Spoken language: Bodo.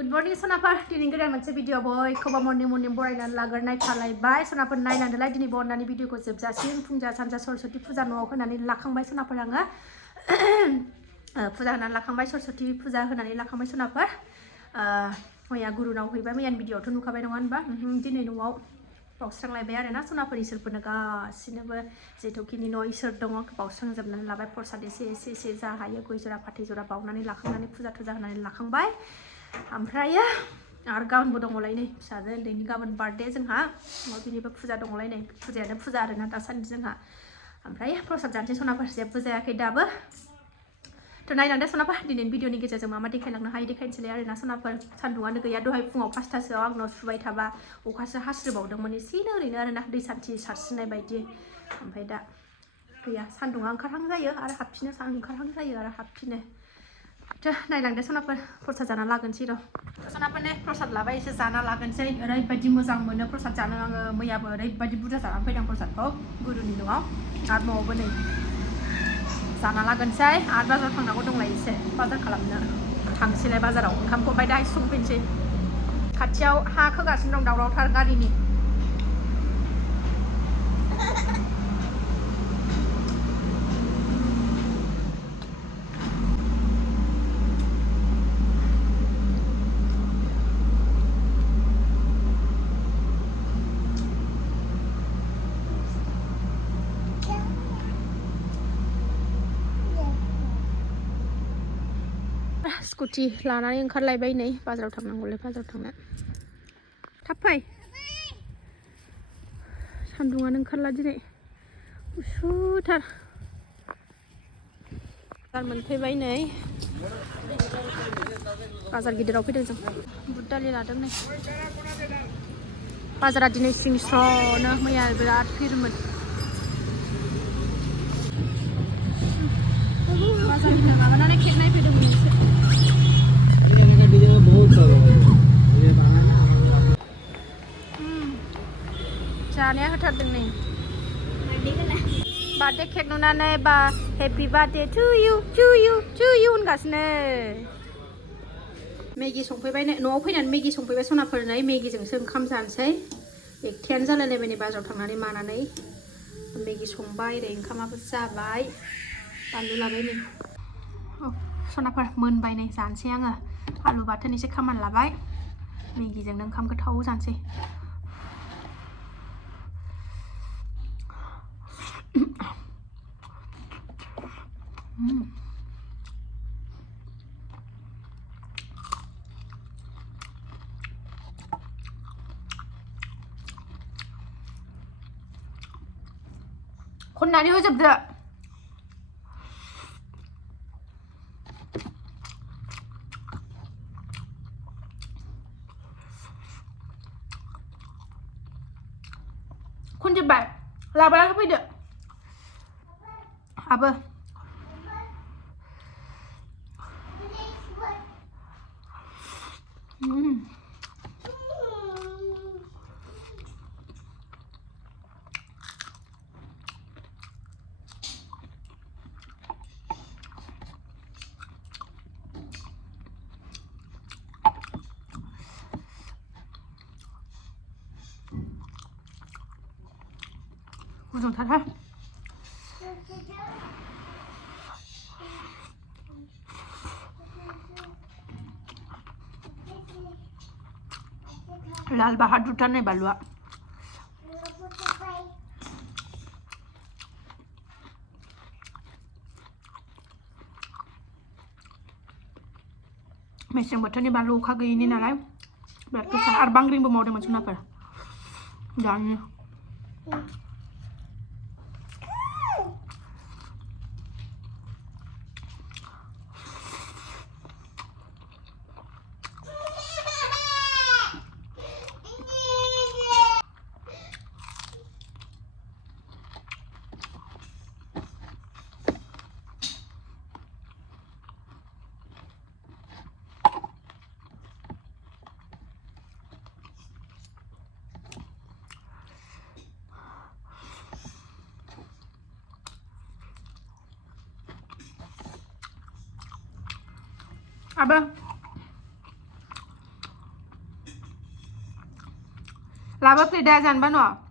Good morning sonaफोर दिनै गोदान मोनसे भिडिअ बयखौबो मर्निं बरायनानै लाग्रोनाय थालायबाय सोनाफोर नायनानैलाय दिनै बरनानै भिडिअखौ जोबजासिम फुंजा सानजा सरस्वती फुजा न'आव होनानै लाखांबाय सोनाफोर आङो फुजा होनानै लाखांबाय सरस्वती फुजा होनानै लाखांबाय सोनाफोर मैया गुरुनाव हैबाय मैयानि भिडिअआवथ' नुखाबाय नङा होनबा दिनै न'आव बावस्रांलायबाय आरोना सोनाफोर इसोरफोरनो गासिनोबो जेथुखिनि न' इसोर दङ बावस्रांजोबनानै लाबाय प्रसाद एसे जा हायो गय जरा फाथै जरा बावनानै लाखांनानै फुजा थुजा होनानै लाखांबाय ओमफ्रायो आरो गाबोनबो दङलाय नै फिसाजो उन्दैनि गाबोन बार्थडे जोंहा बिनिबो फुजा दङलाय नै फुजायानो फुजा आरोना दासान्दि जोंहा ओमफ्राय प्रसाद जानोसै सोनाफोर जेबो जायाखै दाबो थ' नायलांदो सोनाफोर दिनैनि भिडिअनि गेजेरजों मा देखायलांनो हायो देखायनोसैलाय आरोना सोनाफोर सान्दुङानो गैया दहाय फुङाव 5टासोआव आंनाव सुबाय थाबा अखासो हास्रोबावदोंमोन एसेनो ओरैनो आरोना दै सान्थि सारस्रिनाय बायदि ओमफ्राय दा गैया सान्दुङा ओंखारहां जायो आरो हाबफिनो ओंखारहां जायो आरो हाबफिनो नायलांदो सोनाफोर प्रसाद जाना लागोनसै र' सोनाफोरनो प्रसाद लाबाय एसे जाना लागोनसै ओरैबायदि मोजां मोनो प्रसाद जानो आङो मैयाबो ओरैबायदि बुरजा जानानै फैदों प्रसादखौ गुरुनि न'आव आरो न'आवबो नै जाना लागोनसै आरो बाजाराव थांनांगौ दंलाय एसे बाजार खालामनो थांसैलाय बाजाराव ओंखामखौ ओमफ्राय दाहाय संफैनोसै खाथियाव हा खोगासिनो दं दावरावथार गारिनि स्कुटि लानानै ओंखारलायबाय नै बाजाराव थांनांगौलाय बाजाराव थांनो थाब फै सान्दुङानो ओंखारला दिनै गुसुथार बाजार मोनफैबाय नै बाजार गिदिराव फैदों जों बुट दालि लादों नै बाजारा दिनै सिंस्र'नो मैया बिराद भिरमोन बाजारनिफ्राय माबानानै केक नायफैदोंमोन एसे जानाया होथारदों नै बार्थडे केक नुनानै बा हेपि बार्थडे टु इउ होनगासिनो मेगि संफैबाय न'आव फैनानै मेगि संफैबाय सनाफोर नै मेगिजोंसो ओंखाम जानोसै एकथायानो जालायलायबाय नै बाजाराव थांनानै मानानै मेगि संबाय ओरै ओंखामाबो जाबाय बानलु लाबाय नै सनाफोर मोनबाय नै जानोसै आङो आलु बाथोन एसे खामानि लाबाय मेगिजोंनो ओंखाम गोथाव जानोसै खननानै होजोबदो खनजोब्बाय लाबाय होफैदो आबो गुदुंथारहाय लाल बाहादुरथार नै बानलुआ मेसें बोथोरनि बानलु अखा गैयिनि नालाय बिराद गोसा आरो बांग्रिंबो मावदोंमोन सोनाफोर दानि Apa? लाबा प्लेटा जानबा न'